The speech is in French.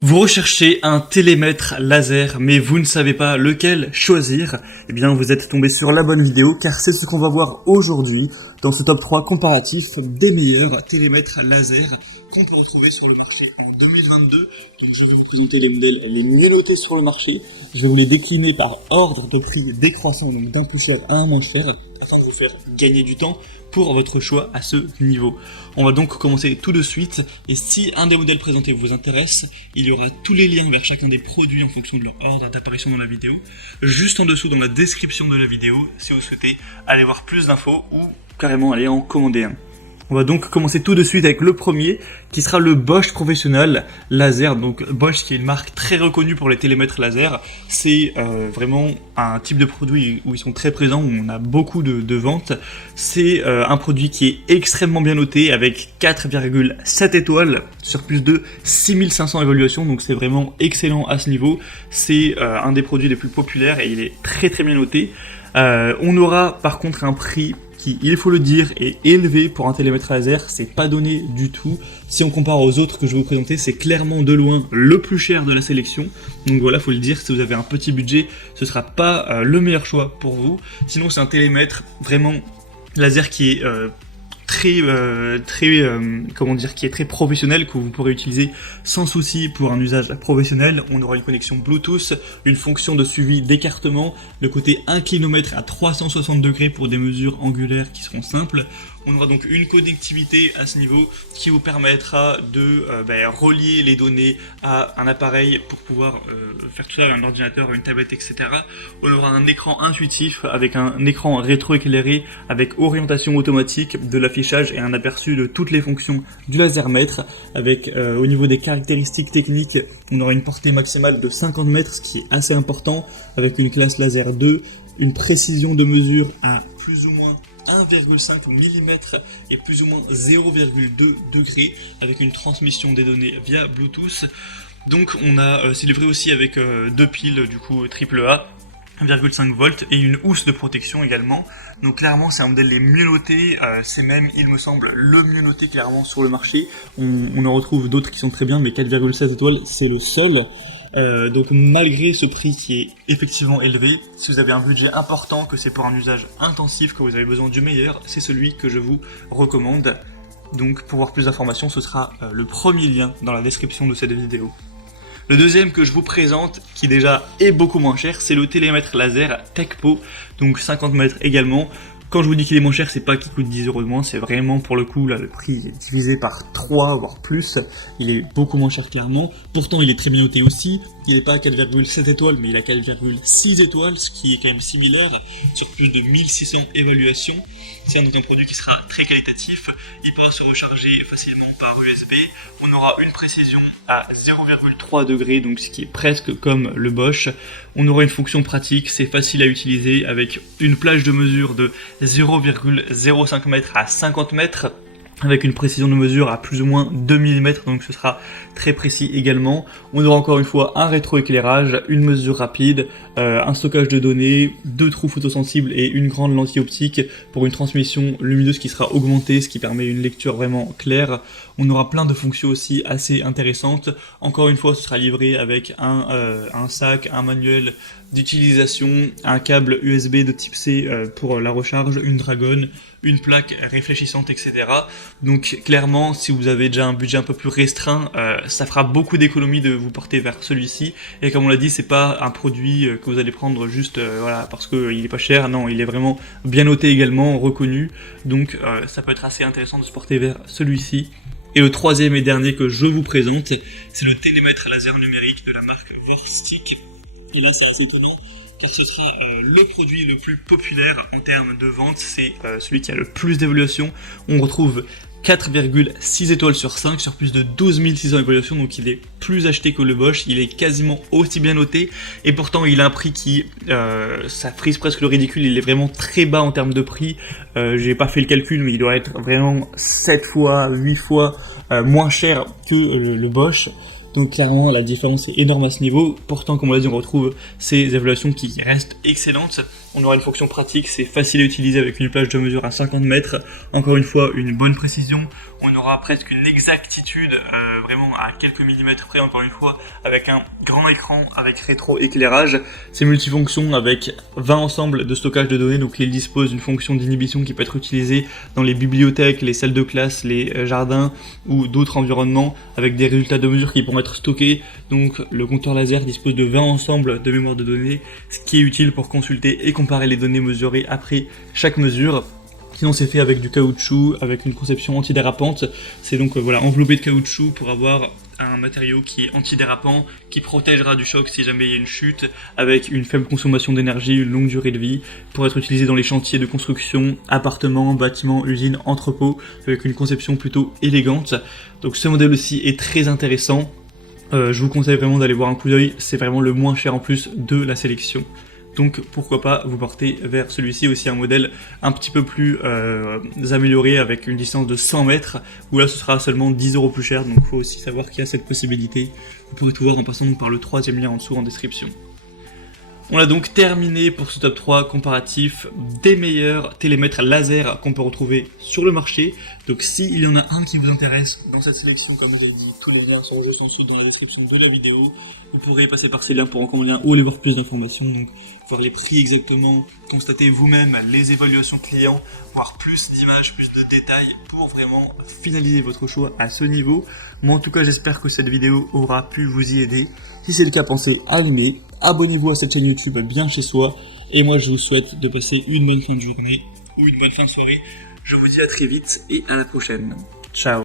Vous recherchez un télémètre laser, mais vous ne savez pas lequel choisir. Eh bien, vous êtes tombé sur la bonne vidéo, car c'est ce qu'on va voir aujourd'hui dans ce top 3 comparatif des meilleurs télémètres laser qu'on peut retrouver sur le marché en 2022. Donc, je vais vous présenter les modèles les mieux notés sur le marché. Je vais vous les décliner par ordre de prix décroissant, donc d'un plus cher à un moins cher, afin de vous faire gagner du temps pour votre choix à ce niveau. On va donc commencer tout de suite, et si un des modèles présentés vous intéresse, il y aura tous les liens vers chacun des produits en fonction de leur ordre d'apparition dans la vidéo, juste en dessous dans la description de la vidéo, si vous souhaitez aller voir plus d'infos ou carrément aller en commander un. On va donc commencer tout de suite avec le premier, qui sera le Bosch Professional Laser. Donc Bosch, qui est une marque très reconnue pour les télémètres laser, c'est vraiment un type de produit où ils sont très présents, où on a beaucoup de ventes. C'est un produit qui est extrêmement bien noté, avec 4,7 étoiles sur plus de 6500 évaluations, donc c'est vraiment excellent à ce niveau. C'est un des produits les plus populaires et il est très très bien noté. On aura par contre un prix qui, il faut le dire, est élevé pour un télémètre laser, c'est pas donné du tout. Si on compare aux autres que je vais vous présenter, c'est clairement de loin le plus cher de la sélection. Donc voilà, faut le dire, si vous avez un petit budget, ce sera pas le meilleur choix pour vous. Sinon, c'est un télémètre vraiment laser qui est qui est très professionnel, que vous pourrez utiliser sans souci pour un usage professionnel. On aura une connexion Bluetooth, une fonction de suivi d'écartement, le côté inclinomètre à 360 degrés pour des mesures angulaires qui seront simples. On aura donc une connectivité à ce niveau qui vous permettra de relier les données à un appareil pour pouvoir faire tout ça, à un ordinateur, à une tablette, etc. On aura un écran intuitif avec un écran rétroéclairé avec orientation automatique de l'affichage et un aperçu de toutes les fonctions du lasermètre. Avec au niveau des caractéristiques techniques, on aura une portée maximale de 50 mètres, ce qui est assez important, avec une classe laser 2, une précision de mesure à plus ou moins 1,5 mm et plus ou moins 0,2 degrés, avec une transmission des données via Bluetooth. Donc on a c'est livré aussi avec deux piles du coup AAA, 1,5 volts et une housse de protection également. Donc clairement c'est un modèle des mieux notés, c'est même il me semble le mieux noté clairement sur le marché. On en retrouve d'autres qui sont très bien, mais 4,16 étoiles c'est le seul. Donc malgré ce prix qui est effectivement élevé, si vous avez un budget important, que c'est pour un usage intensif, que vous avez besoin du meilleur, c'est celui que je vous recommande. Donc pour voir plus d'informations, ce sera le premier lien dans la description de cette vidéo. Le deuxième que je vous présente, qui déjà est beaucoup moins cher, c'est le télémètre laser Tekpo, donc 50 mètres également. Quand je vous dis qu'il est moins cher, c'est pas qu'il coûte 10 € de moins, c'est vraiment pour le coup, là, le prix est divisé par 3, voire plus. Il est beaucoup moins cher clairement. Pourtant, il est très bien noté aussi. Il n'est pas à 4,7 étoiles, mais il a 4,6 étoiles, ce qui est quand même similaire sur plus de 1600 évaluations. C'est un produit qui sera très qualitatif. Il pourra se recharger facilement par USB. On aura une précision à 0,3 degrés, donc ce qui est presque comme le Bosch. On aura une fonction pratique, c'est facile à utiliser avec une plage de mesure de 0,05 m à 50 mètres, avec une précision de mesure à plus ou moins 2 mm, donc ce sera très précis également. On aura encore une fois un rétroéclairage, une mesure rapide, un stockage de données, deux trous photosensibles et une grande lentille optique pour une transmission lumineuse qui sera augmentée, ce qui permet une lecture vraiment claire. On aura plein de fonctions aussi assez intéressantes. Encore une fois, ce sera livré avec un sac, un manuel d'utilisation, un câble USB de type C pour la recharge, une dragonne, une plaque réfléchissante, etc. Donc clairement, si vous avez déjà un budget un peu plus restreint, ça fera beaucoup d'économies de vous porter vers celui-ci. Et comme on l'a dit, c'est pas un produit que vous allez prendre juste voilà, parce qu'il est pas cher. Non, il est vraiment bien noté également, reconnu. Donc ça peut être assez intéressant de se porter vers celui-ci. Et le troisième et dernier que je vous présente, c'est le télémètre laser numérique de la marque Vorstik. Et là, c'est assez étonnant, car ce sera le produit le plus populaire en termes de vente, c'est celui qui a le plus d'évaluations. On retrouve 4,6 étoiles sur 5 sur plus de 12 600 évaluations, donc il est plus acheté que le Bosch, il est quasiment aussi bien noté, et pourtant il a un prix qui, ça frise presque le ridicule, il est vraiment très bas en termes de prix. J'ai pas fait le calcul, mais il doit être vraiment 7 fois, 8 fois moins cher que le Bosch. Donc clairement la différence est énorme à ce niveau. Pourtant, comme on l'a dit, on retrouve ces évaluations qui restent excellentes. On aura une fonction pratique, c'est facile à utiliser avec une plage de mesure à 50 mètres. Encore une fois, une bonne précision. On aura presque une exactitude, vraiment à quelques millimètres près, encore une fois, avec un grand écran, avec rétro-éclairage. C'est multifonction avec 20 ensembles de stockage de données, donc il dispose d'une fonction d'inhibition qui peut être utilisée dans les bibliothèques, les salles de classe, les jardins ou d'autres environnements, avec des résultats de mesure qui pourront être stockés. Donc le compteur laser dispose de 20 ensembles de mémoire de données, ce qui est utile pour consulter et comparer les données mesurées après chaque mesure. Sinon c'est fait avec du caoutchouc, avec une conception antidérapante. C'est donc enveloppé de caoutchouc pour avoir un matériau qui est antidérapant, qui protégera du choc si jamais il y a une chute, avec une faible consommation d'énergie, une longue durée de vie, pour être utilisé dans les chantiers de construction, appartements, bâtiments, usines, entrepôts, avec une conception plutôt élégante. Donc ce modèle aussi est très intéressant. Je vous conseille vraiment d'aller voir un coup d'œil, c'est vraiment le moins cher en plus de la sélection. Donc pourquoi pas vous porter vers celui-ci, aussi un modèle un petit peu plus amélioré avec une distance de 100 mètres, où là ce sera seulement 10 € plus cher, donc il faut aussi savoir qu'il y a cette possibilité. Vous pourrez tout voir en passant par le troisième lien en dessous en description. On a donc terminé pour ce top 3 comparatif des meilleurs télémètres laser qu'on peut retrouver sur le marché. Donc s'il y en a un qui vous intéresse dans cette sélection, comme je l'ai dit, tous les liens sont juste ensuite dans la description de la vidéo. Vous pourrez passer par ces liens pour en lien ou aller voir plus d'informations, donc voir les prix exactement, constater vous-même les évaluations clients, voir plus d'images, plus de détails pour vraiment finaliser votre choix à ce niveau. Moi en tout cas j'espère que cette vidéo aura pu vous y aider. Si c'est le cas, pensez à l'aimer, abonnez-vous à cette chaîne YouTube bien chez soi, et moi je vous souhaite de passer une bonne fin de journée ou une bonne fin de soirée. Je vous dis à très vite et à la prochaine. Ciao.